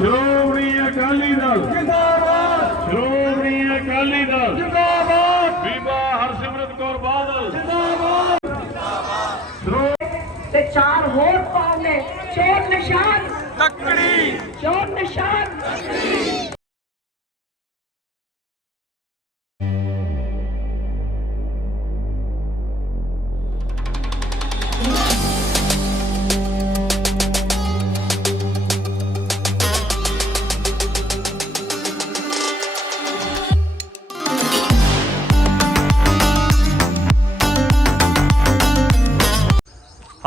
ਸ਼੍ਰੋਮਣੀ ਅਕਾਲੀ ਦਲ। ਜਿੰਦਾਬਾਦ ਸ਼੍ਰੋਮਣੀ ਅਕਾਲੀ ਦਲ। ਜਿੰਦਾਬਾਦ ਬੀਬਾ ਹਰਸਿਮਰਤ ਕੌਰ ਬਾਦਲ। ਜਿੰਦਾਬਾਦ ਤੇ ਚਾਰ ਹੋਰ ਪਾਉਣੇ ਚੋਰ ਨਿਸ਼ਾਨ। ਤੱਕੜੀ। ਚੋਰ ਨਿਸ਼ਾਨ।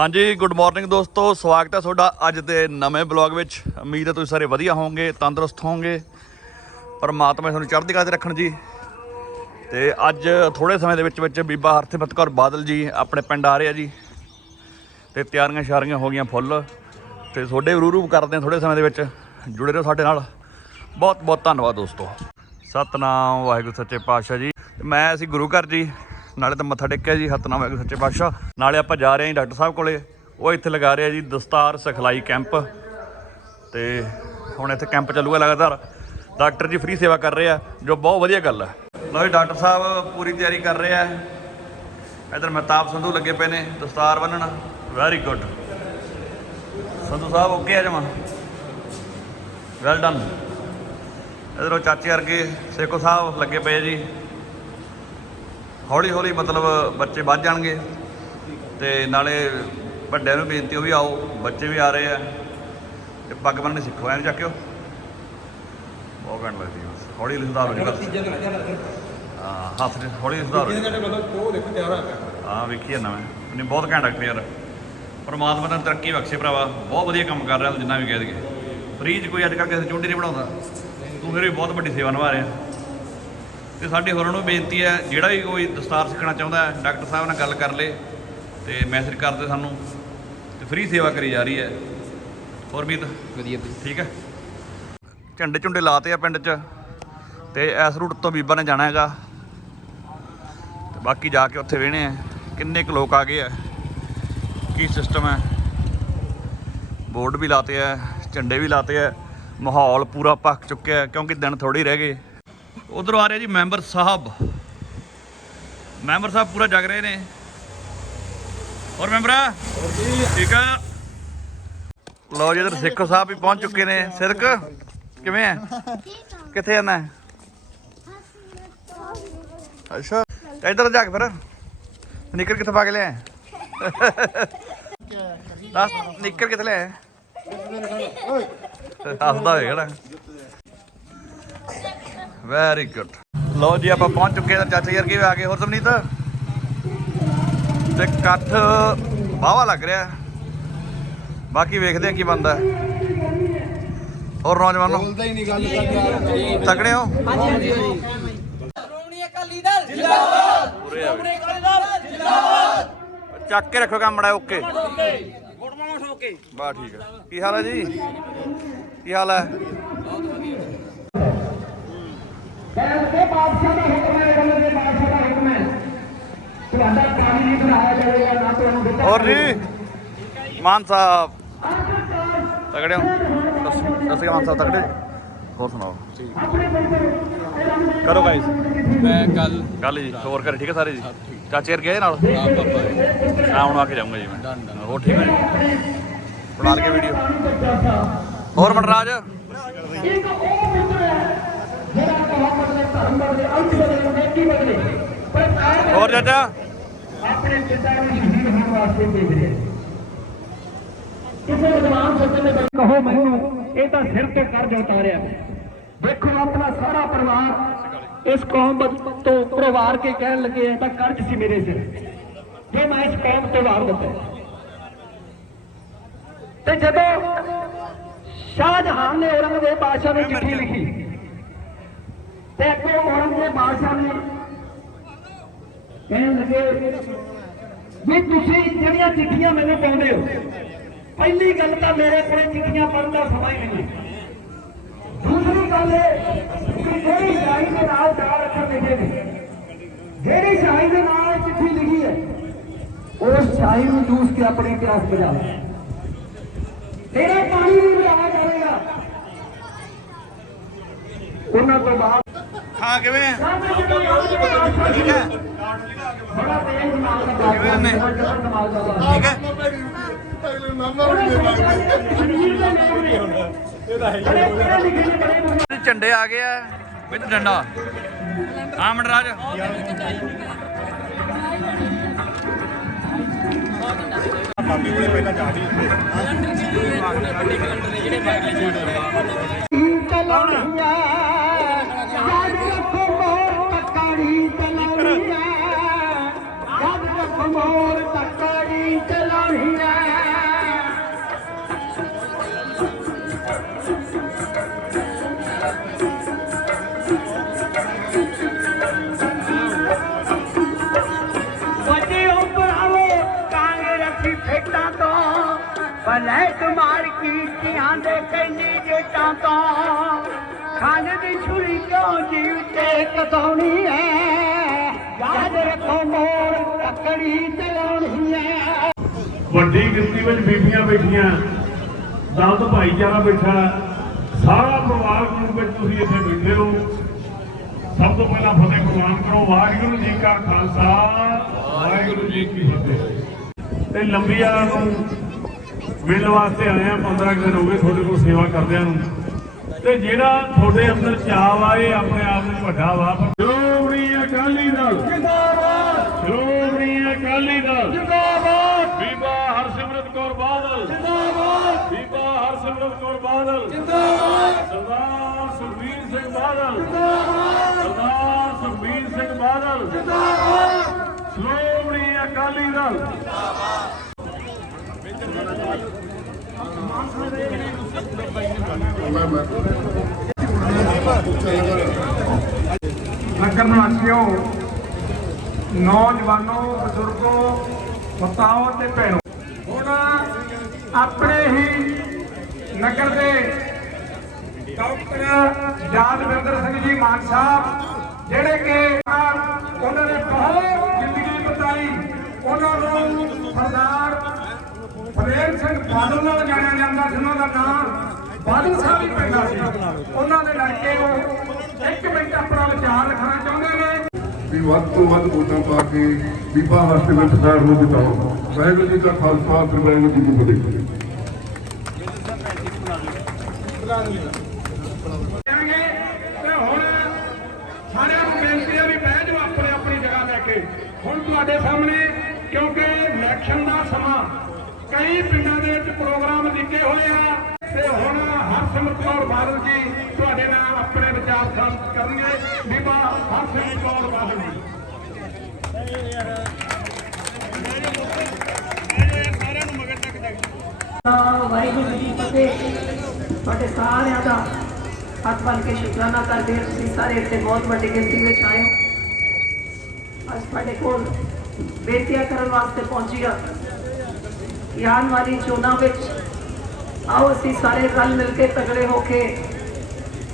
ਹਾਂਜੀ ਗੁੱਡ ਮਾਰਨਿੰਗ ਦੋਸਤੋ, ਸਵਾਗਤ ਹੈ ਤੁਹਾਡਾ ਅੱਜ ਦੇ ਨਵੇਂ ਬਲੌਗ ਵਿੱਚ। ਉਮੀਦ ਹੈ ਤੁਸੀਂ ਸਾਰੇ ਵਧੀਆ ਹੋਵੋਗੇ, ਤੰਦਰੁਸਤ ਹੋਵੋਗੇ। ਪਰਮਾਤਮਾ ਤੁਹਾਨੂੰ ਚੜ੍ਹਦੀ ਕਲਾ 'ਚ ਰੱਖਣ ਜੀ। ਤੇ ਅੱਜ ਥੋੜੇ ਸਮੇਂ ਦੇ ਵਿੱਚ ਵਿੱਚ ਬੀਬਾ ਹਰਸਿਮਰਤ ਕੌਰ ਬਾਦਲ ਜੀ ਆਪਣੇ ਪਿੰਡ ਆ ਰਹੇ ਆ ਜੀ। ਤੇ ਤਿਆਰੀਆਂ ਸ਼ਾਰੀਆਂ ਹੋ ਗਈਆਂ ਫੁੱਲ। ਤੇ ਤੁਹਾਡੇ ਰੂਰੂ ਕਰਦੇ ਆ ਥੋੜੇ ਸਮੇਂ ਦੇ ਵਿੱਚ। ਜੁੜੇ ਰਹੋ ਸਾਡੇ ਨਾਲ। ਬਹੁਤ ਬਹੁਤ ਧੰਨਵਾਦ ਦੋਸਤੋ। ਸਤਨਾਮ, ਵਾਹਿਗੁਰੂ ਸੱਚੇ ਪਾਤਸ਼ਾਹ ਜੀ। ਮੈਂ ਅਸੀਂ ਗੁਰੂ ਘਰ ਜੀ। ਨਾਲੇ ਤਾਂ ਮੱਥਾ ਟੇਕਿਆ ਜੀ ਸਤਨਾਮ ਵਾਹਿਗੁਰੂ ਸੱਚੇ ਪਾਤਸ਼ਾਹ। ਨਾਲੇ ਆਪਾਂ ਜਾ ਰਹੇ ਹਾਂ ਜੀ ਡਾਕਟਰ ਸਾਹਿਬ ਕੋਲੇ। ਉਹ ਇੱਥੇ ਲਗਾ ਰਿਹਾ ਜੀ ਦਸਤਾਰ ਸਿਖਲਾਈ ਕੈਂਪ। ਤੇ ਹੁਣ ਇੱਥੇ ਕੈਂਪ ਚੱਲੂਗਾ ਲਗਾਤਾਰ। ਡਾਕਟਰ ਜੀ ਫ੍ਰੀ ਸੇਵਾ ਕਰ ਰਹੇ ਆ, ਜੋ ਬਹੁਤ ਵਧੀਆ ਗੱਲ ਹੈ ਲਓ ਜੀ, ਡਾਕਟਰ ਸਾਹਿਬ ਪੂਰੀ ਤਿਆਰੀ ਕਰ ਰਹੇ ਆ। ਇਧਰ ਮਹਿਤਾਬ ਸੰਧੂ ਲੱਗੇ ਪਏ ਨੇ, ਦਸਤਾਰ ਬੰਨਣ very good Sandhu Sahib okay ਆ ਜਮਾ। ਵੈਲ ਡਨ ਇਧਰੋਂ ਚਾਚੇ ਵਰਗੇ ਸੇਖੋ ਸਾਹਿਬ ਲੱਗੇ ਪਏ ਜੀ। ਹੌਲੀ ਹੌਲੀ ਮਤਲਬ ਬੱਚੇ ਵੱਧ ਜਾਣਗੇ ਤੇ ਨਾਲੇ ਵੱਡਿਆਂ ਨੂੰ ਬੇਨਤੀ ਉਹ ਵੀ ਆਓ ਬੱਚੇ ਵੀ ਆ ਰਹੇ ਆ। ਤੇ ਪੱਗ ਬੰਨਣੀ ਸਿੱਖੋ ਐਂ ਨੀ ਚੱਕਿਓ। ਬਹੁਤ ਘੰਟ ਲੱਗਦੀ ਬਸ ਹੌਲੀ ਹੌਲੀ ਸੁਧਾਰ ਹੋ ਜਾਊਗਾ। ਹਾਂ ਹੱਥ ਹੌਲੀ ਹੌਲੀ ਸੁਧਾਰ ਹੋ ਜਾਊਗਾ ਹਾਂ ਵੇਖੀ ਜਾਂਦਾ ਮੈਂ। ਨਹੀਂ ਬਹੁਤ ਘੈਂਟ ਡਾਕਟਰ ਯਾਰ। ਪਰਮਾਤਮਾ ਨੇ ਤਰੱਕੀ ਬਖਸ਼ੇ ਭਰਾਵਾ। ਬਹੁਤ ਵਧੀਆ ਕੰਮ ਕਰ ਰਿਹਾ ਤੂੰ ਜਿੰਨਾ ਵੀ ਕਹਿ ਦਈਏ। ਫ੍ਰੀ 'ਚ ਕੋਈ ਅੱਜ ਕੱਲ੍ਹ ਕਿਸੇ ਚੁੰਡੀ ਨਹੀਂ ਬਣਾਉਂਦਾ। ਤੂੰ ਫਿਰ ਵੀ ਬਹੁਤ ਵੱਡੀ ਸੇਵਾ ਨਿਭਾ ਰਿਹਾ। ਤੇ ਸਾਡੇ ਹੋਰਾਂ ਨੂੰ ਬੇਨਤੀ ਹੈ ਜਿਹੜਾ ਵੀ ਕੋਈ ਦਸਤਾਰ ਸਿੱਖਣਾ ਚਾਹੁੰਦਾ ਹੈ ਡਾਕਟਰ ਸਾਹਿਬ ਨਾਲ ਗੱਲ ਕਰ ਲੇ ਤੇ ਮੈਸੇਜ ਕਰਦੇ ਸਾਨੂੰ ਤੇ ਫ੍ਰੀ ਸੇਵਾ ਕਰੀ ਜਾ ਰਹੀ ਹੈ। ਹੋਰ ਵੀ ਵਧੀਆ ਠੀਕ ਹੈ। ਝੰਡੇ ਝੁੰਡੇ ਲਾਤੇ ਆ ਪਿੰਡ 'ਚ ਤੇ ਇਸ ਰੂਟ ਤੋਂ ਬੀਬਾ ਨੇ ਜਾਣਾ ਹੈਗਾ। ਤੇ ਬਾਕੀ ਜਾ ਕੇ ਉੱਥੇ ਵੇਹਣੇ ਆ। ਕਿੰਨੇ ਕੁ ਲੋਕ ਆ ਗਏ ਆ। ਕੀ ਸਿਸਟਮ ਹੈ। ਬੋਰਡ ਵੀ ਲਾਤੇ ਆ ਝੰਡੇ ਵੀ ਲਾਤੇ ਆ। ਮਾਹੌਲ ਪੂਰਾ ਪੱਕ ਚੁੱਕਿਆ ਕਿਉਂਕਿ ਦਿਨ ਥੋੜੇ ਰਹਿ ਗਏ। ਉਧਰੋਂ ਆ ਰਿਹਾ ਜੀ ਮੈਂਬਰ ਸਾਹਿਬ। ਮੈਂਬਰ ਸਾਹਿਬ ਪੂਰਾ ਜਗ ਰਹੇ ਨੇ। ਹੋਰ ਮੈਂਬਰਾ? ਠੀਕ ਆ। ਲਓ ਜੀ ਇਧਰ ਸਿੱਖੋ ਸਾਹਿਬ ਵੀ ਪਹੁੰਚ ਚੁੱਕੇ ਨੇ। ਸਿਰਕ ਕਿਵੇਂ ਆ ਕਿੱਥੇ ਜਾਣਾ ਹੈ ਅੱਛਾ। ਇੱਧਰ ਜਾ ਕੇ ਫਿਰ। ਨਿੱਕਰ ਕਿੱਥੇ ਪਾ ਕੇ ਲਿਆ ਦੱਸ ਨਿੱਕਰ ਕਿੱਥੇ ਲਿਆ ਹੱਸਦਾ ਹੋਏਗਾ ਨਾ ਵੈਰੀ ਗੁੱਡ ਲਓ ਜੀ ਆਪਾਂ ਪਹੁੰਚ ਚੁੱਕੇ ਹਾਂ ਚਾਚਾ ਯਾਰ ਕੀ ਆ ਗਏ। ਹੋਰ ਸਮਨੀਤ? ਤੇ ਇਕੱਠ ਬਾਵਾ ਲੱਗ ਰਿਹਾ। ਬਾਕੀ ਵੇਖਦੇ ਆ ਕੀ ਬੰਦਾ ਹੋਰ ਨੌਜਵਾਨੋ? ਬੋਲਦਾ ਹੀ ਨਹੀਂ ਗੱਲ ਕਰਦਾ ਤਕੜੇ ਹੋ? ਸ਼੍ਰੋਮਣੀ ਅਕਾਲੀ ਦਲ ਜਿੰਦਾਬਾਦ। ਸ਼੍ਰੋਮਣੀ ਅਕਾਲੀ ਦਲ ਜਿੰਦਾਬਾਦ। ਚੱਕ ਕੇ ਰੱਖੋ ਕੰਮ ਮੜਾ ਓਕੇ। ਗੁੱਟਮਾਂ ਠੋਕੇ ਬਾ ਠੀਕ ਹੈ ਕੀ ਹਾਲ ਹੈ ਜੀ? ਕੀ ਹਾਲ ਹੈ? ਕਹਿੰਦੇ ਬਾਦਸ਼ਾਹ ਦਾ ਹੁਕਮ ਹੈ ਕਹਿੰਦੇ ਦੇ ਬਾਦਸ਼ਾਹ ਦਾ ਹੁਕਮ ਹੈ। ਤੁਹਾਡਾ ਪਾਣੀ ਨਹੀਂ ਬਣਾਇਆ ਜਾਵੇਗਾ ਨਾ ਤੁਹਾਨੂੰ ਦਿੱਤਾ ਹੋਰ ਜੀ ਮਾਨ ਸਾਹਿਬ। ਤਗੜੇ ਹੋ। ਦੱਸ ਮਾਨ ਸਾਹਿਬ ਤਗੜੇ। ਹੋਰ ਸੁਣਾਓ? ਕਰੋ ਗਾਇਸ ਮੈਂ ਕੱਲ ਗੱਲ ਜੀ ਹੋਰ ਘਰੇ ਠੀਕ ਹੈ ਸਾਰੇ ਜੀ? ਚਾਚੇ ਵਰ ਗਏ ਨਾਲ? ਆ ਪਾਪਾ ਹੁਣ ਆ ਕੇ ਜਾਊਂਗਾ ਜੀ ਮੈਂ। ਹੋਰ ਠੀਕ ਹੈ ਜੀ? ਬਣਾ ਲਈਏ ਵੀਡੀਓ ਹੋਰ ਮਨਰਾਜ ਇੱਕ ਉਹ ਮਿੱਤਰ ਹੈ ਜਿਹੜਾ ਮੁਹੰਮਦ ਦੇ ਧਰਮ ਬਦਲੇ ਅੰਤ ਬਦਲੇ ਨੇਕੀ ਬਦਲੇ ਪਰ ਕਾਇਮ ਹੋਰ ਚਾਚਾ? ਆਪਣੇ ਪਿਤਾ ਨੂੰ ਸ਼ਹੀਦ ਹੋਣ ਵਾਸਤੇ ਭੇਜ ਰਿਹਾ ਕਿਸੇ ਵਿਦਵਾਨ ਸੱਜਣ ਨੇ ਕਹੋ ਮੈਨੂੰ ਇਹ ਤਾਂ ਸਿਰ ਤੇ ਕਰਜ਼ ਉਤਾਰਿਆ ਦੇਖੋ ਆਪਣਾ ਸਾਰਾ ਪਰਿਵਾਰ ਇਸ ਕੌਮ ਤੋਂ ਪਰਿਵਾਰ ਕੇ ਕਹਿਣ ਲੱਗੇ ਤਾਂ ਕਰਜ਼ ਸੀ ਮੇਰੇ ਸਿਰ। ਜੇ ਮੈਂ ਇਸ ਕੌਮ ਤੋਂ ਵਾਰ ਦਿੱਤਾ। ਤੇ ਜਦੋਂ ਸ਼ਾਹਜਹਾਨ ਨੇ ਔਰੰਗਜ਼ੇਬ ਬਾਦਸ਼ਾਹ ਨੂੰ ਚਿੱਠੀ ਲਿਖੀ ਤੇ ਅੱਗੋਂ ਔਰੰਗਜ਼ੇਬ ਬਾਦਸ਼ਾਹ ਨੇ। ਕਹਿਣ ਲੱਗੇ ਵੀ ਤੁਸੀਂ ਜਿਹੜੀਆਂ ਚਿੱਠੀਆਂ ਮੈਨੂੰ ਪਾਉਂਦੇ ਹੋ, ਪਹਿਲੀ ਗੱਲ ਤਾਂ ਮੇਰੇ ਕੋਲੇ ਚਿੱਠੀਆਂ ਪੜ੍ਹਨ ਦਾ ਸਮਾਂ ਹੀ ਨਹੀਂ। ਦੂਸਰੀ ਗੱਲ ਇਹ ਕਿ ਜਿਹੜੀ ਸ਼ਾਹੀ ਦੇ ਨਾਲ ਚਾਰ ਅੱਖਰ ਲਿਖੇ ਨੇ, ਜਿਹੜੀ ਸ਼ਾਹੀ ਦੇ ਨਾਲ ਚਿੱਠੀ ਲਿਖੀ ਹੈ ਉਸ ਸ਼ਾਹੀ ਨੂੰ ਚੂਸ ਕੇ ਆਪਣੇ ਇਤਿਹਾਸ ਬਜਾ ਤੇਰਾ ਪਾਣੀ ਵੀ ਬੁਲਾਇਆ ਜਾਵੇਗਾ ਉਹਨਾਂ ਤੋਂ ਬਾਅਦ ਹਾਂ ਕਿਵੇਂ? ਆ? ਦਾ ਬਾਤ ਕਿਵੇਂ ਨੇ? ਠੀਕ ਹੈ? ਝੰਡੇ ਆ ਗਏ ਆ। ਵਿੱਚ ਡੰਡਾ। ਆ ਮੰਡਰਾਜ ਚਲਾਉਣੀਆਂ ਯਾਦ ਭਲੇ ਕੁਮਾਰ ਕੀਤੀਆਂ ਦੇ ਕੰਨੀ ਜੇਟਾਂ ਤੋਂ। ਖਾਨ ਦੀ ਛੁਰੀ ਕਿਉਂ ਜੀਵ ਤੇ ਕਤਾਉਣੀ ਹੈ ਯਾਦ ਰੱਖੋ ਮੋਰ ਤੱਕੜੀ ਚਲਾਉਣੀ ਹੈ ਵੱਡੀ ਗਿਣਤੀ ਵਿੱਚ ਬੀਬੀਆਂ ਬੈਠੀਆਂ, ਦੰਦ ਭਾਈਚਾਰਾ ਬੈਠਾ, ਸਾਰਾ ਪਰਿਵਾਰ ਗਰੁੱਪ ਵਿੱਚ ਤੁਸੀਂ ਇੱਥੇ ਬੈਠੇ ਹੋ? ਸਭ ਤੋਂ ਪਹਿਲਾਂ ਫਤਿਹ ਕੁਰਬਾਨ ਕਰੋ, ਵਾਹਿਗੁਰੂ ਜੀ ਕਾ ਖਾਲਸਾ, ਵਾਹਿਗੁਰੂ ਜੀ ਕੀ ਫਤਿਹ। ਤੇ ਲੰਬੀਆਂ ਨੂੰ ਮਿਲਣ ਵਾਸਤੇ ਆਏ ਆ 15 ਕੁ ਦਿਨ ਹੋ ਗਏ ਤੁਹਾਡੇ ਕੋਲ ਸੇਵਾ ਕਰਦਿਆਂ ਨੂੰ। ਤੇ ਜਿਹੜਾ ਤੁਹਾਡੇ ਅੰਦਰ ਚਾਅ ਆ ਇਹ ਆਪਣੇ ਆਪ ਨੂੰ ਵੱਡਾ ਵਾ। ਪਰ ਸ਼੍ਰੋਮਣੀ ਅਕਾਲੀ ਦਲ। ਜਿੰਦਾਬਾਦ। ਸ਼੍ਰੋਮਣੀ ਅਕਾਲੀ ਦਲ। ਜਿੰਦਾਬਾਦ। ਬੀਬਾ ਹਰਸਿਮਰਤ ਕੌਰ ਬਾਦਲ। ਜਿੰਦਾਬਾਦ। ਬੀਬਾ ਹਰਸਿਮਰਤ ਕੌਰ ਬਾਦਲ। ਜਿੰਦਾਬਾਦ। ਸਰਦਾਰ ਸੁਖਬੀਰ ਸਿੰਘ ਬਾਦਲ। ਜਿੰਦਾਬਾਦ। ਸਰਦਾਰ ਸੁਖਬੀਰ ਸਿੰਘ ਬਾਦਲ। ਜਿੰਦਾਬਾਦ। ਸ਼੍ਰੋਮਣੀ ਅਕਾਲੀ ਦਲ। ਨਗਰ ਨਿਵਾਸੀਓ ਨੌਜਵਾਨੋ, ਬਜ਼ੁਰਗੋ ਮਾਤਾਓ ਤੇ ਭੈਣੋ, ਹੁਣ ਆਪਣੇ ਹੀ ਨਗਰ ਦੇ ਡਾਕਟਰ ਯਾਦਵਿੰਦਰ ਸਿੰਘ ਜੀ ਮਾਨ ਸਾਹਿਬ, ਜਿਹੜੇ ਕਿ ਉਹਨਾਂ ਨੇ ਬਹੁਤ ਜ਼ਿੰਦਗੀ ਬਤਾਈ, ਉਹਨਾਂ ਨੂੰ ਸਰਦਾਰ ਪ੍ਰੇਮ ਸਿੰਘ ਬਾਦਲ ਨਾਲ ਜਾਣਿਆ ਜਾਂਦਾ ਸੀ ਉਹਨਾਂ ਦਾ ਨਾਮ ਬਾਦਲ ਸਾਹਿਬ ਹੀ ਪੈਂਦਾ ਸੀ। ਉਹਨਾਂ ਦੇ ਲੜਕੇ ਨੂੰ ਇੱਕ ਮਿੰਟ ਆਪਣਾ ਵਿਚਾਰ ਰੱਖਣਾ ਚਾਹੁੰਦੇ ਨੇ। ਵੀ ਵੱਧ ਤੋਂ ਵੱਧ ਵੋਟਾਂ ਪਾ ਕੇ ਬੀਬਾ ਹਸਤੇ ਵਿੱਚ ਸਰਕਾਰ ਨੂੰ ਜਿਤਾਓ। ਵਾਹਿਗੁਰੂ ਜੀ ਕਾ ਖਾਲਸਾ ਵਾਹਿਗੁਰੂ ਜੀ ਕੀ। ਫਤਿਹ ਹੁਣ ਤੁਹਾਡੇ ਸਾਹਮਣੇ ਕਿਉਂਕਿ ਇਲੈਕਸ਼ਨ ਦਾ ਸਮਾਂ ਕਈ ਪਿੰਡਾਂ ਦੇ ਵਿੱਚ ਪ੍ਰੋਗਰਾਮ ਲਿਖੇ ਹੋਏ ਆ ਤੇ ਹੁਣ ਹਰਸਿਮਰਤ ਕੌਰ ਬਾਦਲ ਜੀ ਤੁਹਾਡੇ ਨਾਲ ਆਪਣੇ ਵਿਚਾਰ ਸਾਂਝ ਕਰਨਗੇ। ਬੀਬਾ ਹਰਸਿਮਰਤ ਕੌਰ ਬਾਦਲ ਜੀ। ਵਾਹਿਗੁਰੂ ਜੀ ਫਤਿਹ। ਤੁਹਾਡੇ ਸਾਰਿਆਂ ਦਾ ਹੱਥ ਬੰਨ ਕੇ ਸ਼ੁਕਰਾਨਾ ਕਰਦੇ ਹਾਂ। ਤੁਸੀਂ ਸਾਰੇ ਇੱਥੇ ਬਹੁਤ ਵੱਡੀ ਗਿਣਤੀ ਵਿੱਚ ਆਏ ਹੋ। ਅੱਜ ਤੁਹਾਡੇ ਕੋਲ ਬੇਨਤੀਆਂ ਕਰਨ ਵਾਸਤੇ ਪਹੁੰਚੀ ਆ ਕਿ ਆਉਣ ਵਾਲੀ ਚੋਣਾਂ ਵਿੱਚ ਆਓ ਅਸੀਂ ਸਾਰੇ ਰਲ ਮਿਲ ਕੇ ਤਗੜੇ ਹੋ ਕੇ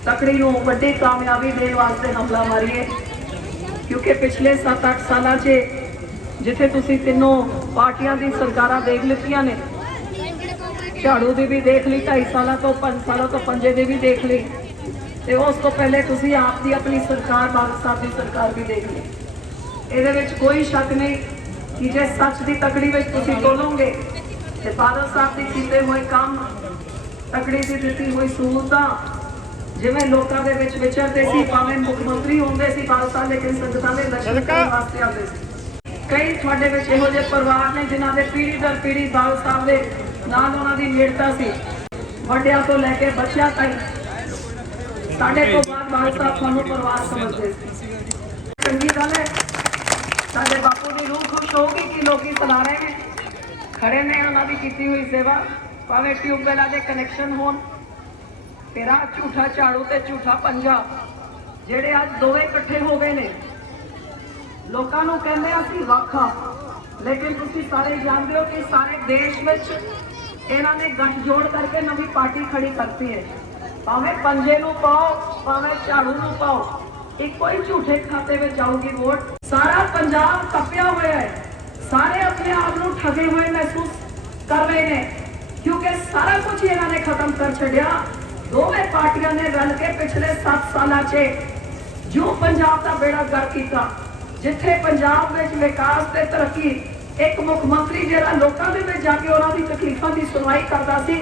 ਤਕੜੀ ਨੂੰ ਵੱਡੀ ਕਾਮਯਾਬੀ ਦੇਣ ਵਾਸਤੇ ਹਮਲਾ ਮਾਰੀਏ। ਕਿਉਂਕਿ ਪਿਛਲੇ 7-8 ਸਾਲਾਂ 'ਚ ਜਿੱਥੇ ਤੁਸੀਂ ਤਿੰਨੋਂ ਪਾਰਟੀਆਂ ਦੀ ਸਰਕਾਰਾਂ ਦੇਖ ਲਿੱਤੀਆਂ ਨੇ, ਝਾੜੂ ਦੀ ਵੀ ਦੇਖ ਲਈ 2.5 ਸਾਲਾਂ ਤੋਂ 5 ਸਾਲਾਂ ਤੋਂ ਪੰਜੇ ਦੀ ਵੀ ਦੇਖ ਲਈ, ਤੇ ਉਸ ਤੋਂ ਪਹਿਲੇ ਤੁਸੀਂ ਆਪ ਦੀ ਆਪਣੀ ਸਰਕਾਰ, ਬਾਦਲ ਸਾਹਿਬ ਦੀ ਸਰਕਾਰ ਵੀ ਦੇਖ ਲਈ। ਇਹਦੇ ਵਿੱਚ ਕੋਈ ਸ਼ੱਕ ਨਹੀਂ ਕਿ ਜੇ ਸੱਚ ਦੀ ਤਕੜੀ ਵਿੱਚ ਤੁਸੀਂ ਬੋਲੋਗੇ ਤੇ ਬਾਦਲ ਸਾਹਿਬ ਦੇ ਕੀਤੇ ਹੋਏ ਕੰਮ ਤਕੜੀ ਦੀ ਦਿੱਤੀ ਹੋਈ ਸਹੂਲਤਾਂ ਜਿਵੇਂ ਲੋਕਾਂ ਦੇ ਵਿੱਚ ਵਿਚਰਦੇ ਸੀ ਭਾਵੇਂ ਮੁੱਖ ਮੰਤਰੀ ਹੁੰਦੇ ਸੀ ਬਾਦਲ ਸਾਹਿਬ ਲੇਕਿਨ ਸੰਗਤਾਂ ਦੇ ਦਰਸ਼ਨ ਕਰਨ ਵਾਸਤੇ ਆਉਂਦੇ ਸੀ। ਕਈ ਤੁਹਾਡੇ ਵਿੱਚ ਇਹੋ ਜਿਹੇ ਪਰਿਵਾਰ ਨੇ ਜਿਨ੍ਹਾਂ ਦੇ ਪੀੜ੍ਹੀ ਦਰ ਪੀੜ੍ਹੀ ਬਾਲ ਸਾਹਿਬ ਦੇ ਨਾਲ ਉਹਨਾਂ ਦੀ ਨੇੜਤਾ ਸੀ। ਵੱਡਿਆਂ ਤੋਂ ਲੈ ਕੇ ਬੱਚਿਆਂ ਤੱਕ ਸਾਡੇ ਤੋਂ ਬਾਅਦ ਬਾਲ ਸਾਹਿਬ ਤੁਹਾਨੂੰ ਪਰਿਵਾਰ ਸਮਝਦੇ ਸੀ। ਚੰਗੀ ਗੱਲ ਹੈ। ਸਾਡੇ ਬਾਪੂ ਦੀ ਰੂਹ ਖੁਸ਼ ਹੋਊਗੀ ਕਿ ਲੋਕੀ ਸਲਾ ਰਹੇ ਨੇ। ਖੜੇ ਨੇ, ਉਹਨਾਂ ਦੀ ਕੀਤੀ ਹੋਈ ਸੇਵਾ। ਭਾਵੇਂ ਟਿਊਬਵੈਲਾਂ ਦੇ ਕਨੈਕਸ਼ਨ ਹੋਣ, ਤੇਰਾ ਝੂਠਾ ਝਾੜੂ ਤੇ ਝੂਠਾ ਪੰਜਾ ਜਿਹੜੇ ਅੱਜ ਦੋਵੇਂ ਇਕੱਠੇ ਹੋ ਗਏ ਨੇ। ਲੋਕਾਂ ਨੂੰ ਕਹਿੰਦੇ ਅਸੀਂ ਵੱਖ ਲੇਕਿਨ ਤੁਸੀਂ ਸਾਰੇ ਜਾਣਦੇ ਹੋ ਕਿ ਸਾਰੇ ਦੇਸ਼ ਵਿੱਚ ਇਹਨਾਂ ਨੇ ਗੱਠਜੋੜ ਕਰਕੇ ਨਵੀਂ ਪਾਰਟੀ ਖੜੀ ਕਰਤੀ ਹੈ। ਭਾਵੇਂ ਪੰਜੇ ਨੂੰ ਪਾਓ, ਭਾਵੇਂ ਝਾੜੂ ਨੂੰ ਪਾਓ, ਇੱਕੋ ਹੀ ਝੂਠੇ ਖਾਤੇ ਵਿੱਚ ਆਊਗੀ ਵੋਟ। ਸਾਰਾ ਪੰਜਾਬ ਤੱਪਿਆ ਹੋਇਆ ਹੈ। ਸਾਰੇ ਆਪਣੇ ਆਪ ਨੂੰ ਠਗੇ ਹੋਏ ਮਹਿਸੂਸ ਕਰ ਰਹੇ ਨੇ, ਕਿਉਂਕਿ ਸਾਰਾ ਕੁਝ ਇਹਨਾਂ ਨੇ ਖਤਮ ਕਰ ਛੱਡਿਆ। ਦੋਵੇਂ ਪਾਰਟੀਆਂ ਨੇ ਰਲ ਕੇ ਪਿਛਲੇ 7 ਸਾਲਾਂ 'ਚ ਜੋ ਪੰਜਾਬ ਦਾ ਬੇੜਾ ਗਰ ਕੀਤਾ, ਜਿੱਥੇ ਪੰਜਾਬ ਵਿੱਚ ਵਿਕਾਸ ਤੇ ਤਰੱਕੀ ਇੱਕ ਮੁੱਖ ਮੰਤਰੀ ਜਿਹੜਾ ਲੋਕਾਂ ਦੇ ਵਿੱਚ ਜਾ ਕੇ ਉਹਨਾਂ ਦੀ ਤਕਲੀਫਾਂ ਦੀ ਸੁਣਵਾਈ ਕਰਦਾ ਸੀ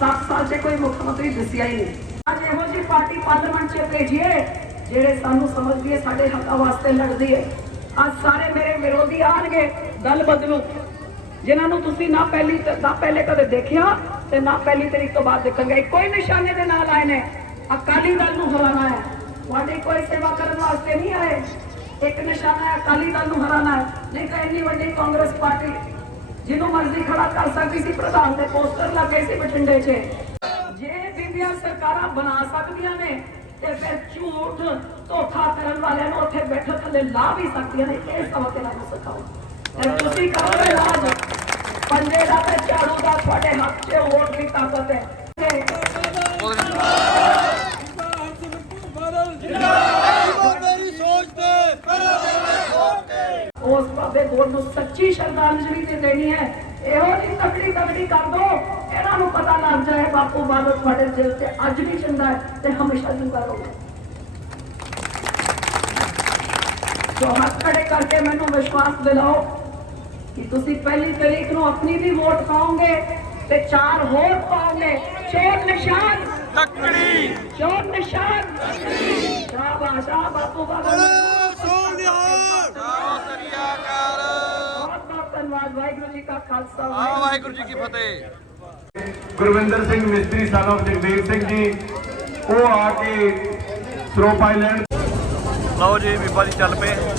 7 ਸਾਲ 'ਚ ਕੋਈ ਮੁੱਖ ਮੰਤਰੀ ਦਿਸਿਆ ਹੀ ਨਹੀਂ। ਅੱਜ ਇਹੋ ਜਿਹੀ ਪਾਰਟੀ ਪਾਰਲੀਮੈਂਟ 'ਚ ਭੇਜੀਏ, ਜਿਹੜੇ ਸਾਨੂੰ ਸਮਝਦੀ ਹੈ ਸਾਡੇ ਹੱਕਾਂ ਵਾਸਤੇ ਲੜਦੀ ਹੈ। ਅੱਜ ਸਾਰੇ ਮੇਰੇ ਵਿਰੋਧੀ ਆਣਗੇ ਦਲ ਬਦਲੂ। ਜਿਨ੍ਹਾਂ ਨੂੰ ਤੁਸੀਂ ਨਾ ਪਹਿਲੀ ਨਾ ਪਹਿਲੇ ਕਦੇ ਦੇਖਿਆ ਤੇ ਨਾ ਪਹਿਲੀ ਤਰੀਕ ਤੋਂ ਬਾਅਦ ਦੇਖਣਗੇ। ਕੋਈ ਨਿਸ਼ਾਨੇ ਦੇ ਨਾਲ ਆਏ ਨੇ। ਅਕਾਲੀ ਦਲ ਨੂੰ ਹਰਾਣਾ ਹੈ। ਤੁਹਾਡੀ ਕੋਈ ਸੇਵਾ ਕਰਨ ਵਾਸਤੇ ਨਹੀਂ ਆਏ। ਇੱਕ ਨਿਸ਼ਾਨਾ ਹੈ, ਅਕਾਲੀ ਦਲ ਨੂੰ ਹਰਾਣਾ ਹੈ। ਨਹੀਂ ਤਾਂ ਇੰਨੀ ਵੱਡੀ ਕਾਂਗਰਸ ਪਾਰਟੀ ਜਿਹਨੂੰ ਮਰਜ਼ੀ ਖੜਾ ਕਰ ਸਕਦੀ ਸੀ ਪ੍ਰਧਾਨ ਦੇ ਪੋਸਟਰ ਲੱਗੇ ਸੀ ਬਠਿੰਡੇ 'ਚ। ਜੇ ਬੀਬੀਆਂ ਸਰਕਾਰਾਂ ਬਣਾ ਸਕਦੀਆਂ ਨੇ ਤੇ ਫਿਰ ਝੂਠ ਧੋਖਾ ਕਰਨ ਵਾਲਿਆਂ ਨੂੰ ਉੱਥੇ ਬੈਠੇ ਥੱਲੇ ਲਾ ਵੀ ਸਕਦੀਆਂ ਨੇ, ਇਹ ਸਬਕ ਇਹਨਾਂ ਨੂੰ ਸਿਖਾਓ? ਤੇ ਤੁਸੀਂ ਕਰੋ ਇਲਾਜ ਪੰਜੇ ਦਾ ਤੇ ਝਾੜੂ ਦਾ ਤੁਹਾਡੇ ਹੱਥ 'ਚ ਵੋਟ ਦੀ ਤਾਕਤ ਹੈ। ਉਸ ਬਾਬੇ ਗੋੜ ਨੂੰ ਸੱਚੀ ਸ਼ਰਧਾਂਜਲੀ ਤੇ ਦੇਣੀ ਹੈ। ਇਹੋ ਜਿਹੀ ਤਕੜੀ ਤਕੜੀ ਕਰ ਦੋ। ਇਹਨਾਂ ਨੂੰ ਪਤਾ ਲੱਗ ਜਾਏ ਬਾਪੂ ਬਾਬਾ ਤੁਹਾਡੇ ਦਿਲ ਤੇ ਅੱਜ ਵੀ ਜਿੰਦਾ ਹੈ ਤੇ ਹਮੇਸ਼ਾ ਜਿੰਦਾ ਰਹੂਗਾ ਸੋ ਹੱਥ ਖੜੇ ਕਰਕੇ ਮੈਨੂੰ ਵਿਸ਼ਵਾਸ ਦਿਲਾਓ ਕਿ ਤੁਸੀਂ ਪਹਿਲੀ ਤਰੀਕ ਨੂੰ ਆਪਣੀ ਵੀ ਵੋਟ ਪਾਓਗੇ ਤੇ ਚਾਰ ਹੋਰ ਪਾਓਗੇ। ਚੋਰ ਨਿਸ਼ਾਨ। ਤੱਕੜੀ ਚੋਰ ਨਿਸ਼ਾਨ। ਸ਼ਾਬਾਸ਼। ਆ ਬਾਪੂ ਬਾਬਾ ਬਹੁਤ ਬਹੁਤ ਧੰਨਵਾਦ। ਵਾਹਿਗੁਰੂ ਜੀ ਕਾ ਖਾਲਸਾ। ਆ ਵਾਹਿਗੁਰੂ ਜੀ ਕੀ ਫਤਿਹ। ਗੁਰਵਿੰਦਰ ਸਿੰਘ ਮਿਸਤਰੀ ਸਾਹਿਬ ਜਗਦੇਵ ਸਿੰਘ ਜੀ ਉਹ ਆ ਕੇ ਸਰੋ ਪਾਈਲੈਂਡ ਲਓ ਜੀ ਬੀਬਾ ਜੀ ਚੱਲ ਪਏ।